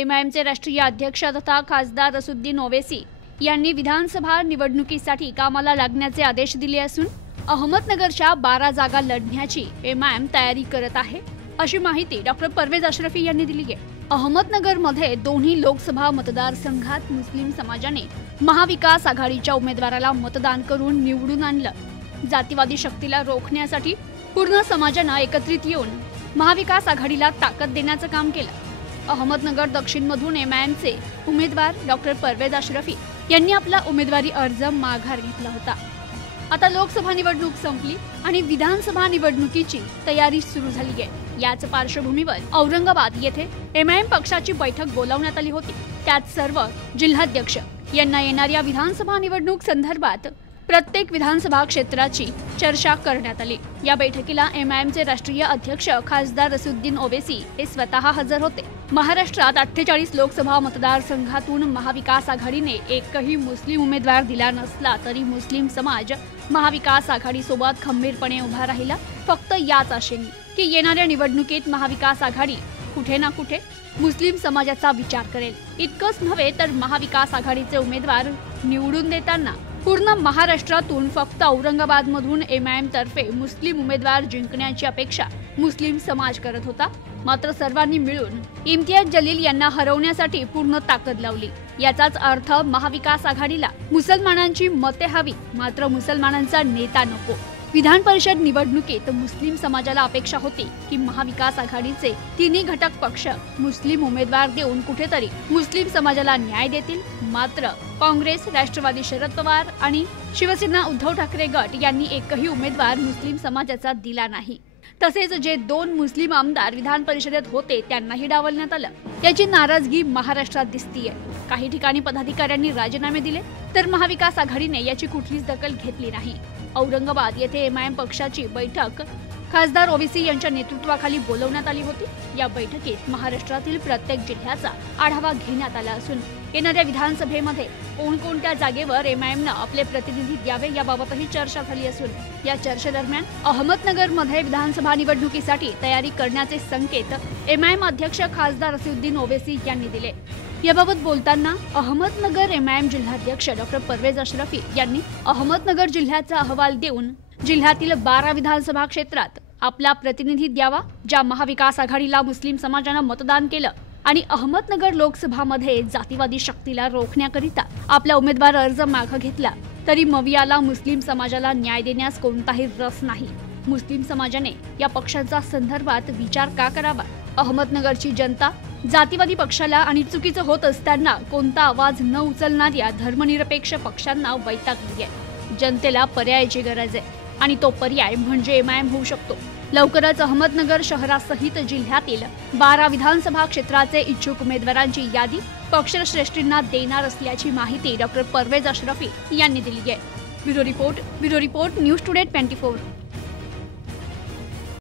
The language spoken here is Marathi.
एमआयएमचे राष्ट्रीय अध्यक्ष तथा खासदार असुद्दीन ओवैसी यांनी विधानसभा निवडणुकीसाठी कामाला लागण्याचे आदेश दिले असून अहमदनगरच्या 12 जागा लढण्याची एमआयएम तयारी करत आहे, अशी माहिती डॉक्टर परवेज अशरफी यांनी दिली आहे। अहमदनगरमध्ये दोन्ही लोकसभा मतदारसंघात मुस्लिम समाजाने महाविकास आघाडीच्या उमेदवाराला मतदान करून निवडून आणलं। जातीवादी शक्तीला रोखण्यासाठी पूर्ण समाजानं एकत्रित येऊन महाविकास आघाडीला ताकद देण्याचं काम केलं। अहमदनगर दक्षिणमधून एमआयएमचे उमेदवार डॉक्टर परवेज अशरफी यांनी आपला उमेदवारी अर्ज माघार घेतला होता। आता लोकसभा निवडणूक संपली आणि विधानसभा निवडणुकीची तयारी सुरू झाली आहे। याच पार्श्वभूमीवर औरंगाबाद येथे एमआयएम पक्षाची बैठक बोलावण्यात आली होती। त्यात सर्व जिल्हाध्यक्ष यांना येणाऱ्या विधानसभा निवडणूक संदर्भात प्रत्येक विधानसभा क्षेत्राची चर्चा करण्यात आली। या बैठकीला एमआयएमचे राष्ट्रीय अध्यक्ष खासदार असुद्दीन ओवैसी हे स्वतः हजर होते। महाराष्ट्रात 48 लोकसभा मतदारसंघातून महाविकास आघाडीने एकही मुस्लिम उमेदवार दिला नसला तरी मुस्लिम समाज महाविकास आघाडी सोबत खंबीरपणे उभा राहिला, फक्त याच आशेने की येणाऱ्या निवडणुकीत महाविकास आघाडी कुठे ना कुठे मुस्लिम समाजाचा विचार करेल। इतकंच नव्हे तर महाविकास आघाडीचे उमेदवार निवडून देताना पूर्ण महाराष्ट्रातून फक्त औरंगाबादमधून एमआयएम तर्फे मुस्लिम उमेदवार जिंकण्याची अपेक्षा मुस्लिम समाज करत होता। मात्र सर्वांनी मिळून इम्तियाज जलील यांना हरवण्यासाठी पूर्ण ताकद लावली। याचाच अर्थ महाविकास आघाडीला मुसलमानांची मते हवी, मात्र मुसलमानांचा नेता नको। विधान परिषद निवडणुकीत मुस्लिम समाजाला अपेक्षा होती की महाविकास आघाडीचे तिन्ही घटक पक्ष मुस्लिम उमेदवार देऊन कुठेतरी मुस्लिम समाजाला न्याय देतील। मात्र काँग्रेस, राष्ट्रवादी शरद पवार आणि शिवसेना उद्धव ठाकरे गट यांनी एकही उमेदवार मुस्लिम समाजाचा दिला नाही। तसेच जे 2 मुस्लिम आमदार विधान परिषदेत होते त्यांनाही डावलण्यात आलं। याची नाराजगी महाराष्ट्रात दिसतीये। काही ठिकाणी पदाधिकाऱ्यांनी राजीनामे दिले तर महाविकास आघाडीने याची कुठलीच दखल घेतली नाही। औरंगाबाद येथे एमआयएम पक्षाची बैठक खासदार ओवैसी यांच्या नेतृत्वाखाली बोलवण्यात आली होती। या बैठकीत महाराष्ट्रातील प्रत्येक जिल्ह्याचा आढावा घेण्यात आला असून येणाऱ्या विधानसभेमध्ये कोणकोणत्या जागेवर एमआयएमनं आपले प्रतिनिधी द्यावे याबाबतही चर्चा झाली असून या चर्चेदरम्यान अहमदनगरमध्ये विधानसभा निवडणुकीसाठी तयारी करण्याचे संकेत एमआयएम अध्यक्ष खासदार असुद्दीन ओवैसी यांनी दिले। याबाबत बोलताना अहमदनगर एमआयएम जिल्हाध्यक्ष डॉक्टर परवेज अशरफी यांनी अहमदनगर जिल्ह्याचा अहवाल देऊन जिल्ह्यातील 12 विधानसभा क्षेत्रात आपला प्रतिनिधी द्यावा, ज्या महाविकास आघाडीला मुस्लिम समाजानं मतदान केलं आणि अहमदनगर लोकसभामध्ये जातीवादी शक्तीला रोखण्याकरिता आपला उमेदवार अर्ज मागे घेतला तरी मवियाला मुस्लिम समाजाला न्याय देण्यास कोणताही रस नाही। मुस्लिम समाजाने या पक्षांचा संदर्भात विचार का करावा? अहमदनगरची जनता जातीवादी पक्षाला आणि चुकीचं होत असताना कोणता आवाज न उचलणाऱ्या धर्मनिरपेक्ष पक्षांना वैतागली आहे। जनतेला पर्यायाची गरज आहे आणि तो पर्याय म्हणजे एमआयएम होऊ शकतो। लवकरच अहमदनगर शहरासहित जिल्ह्यातील 12 विधानसभा क्षेत्राचे इच्छुक उमेदवारांची यादी पक्षश्रेष्ठींना देणार असल्याची माहिती डॉक्टर परवेज अशरफी यांनी दिली आहे। Bureau report news today 24।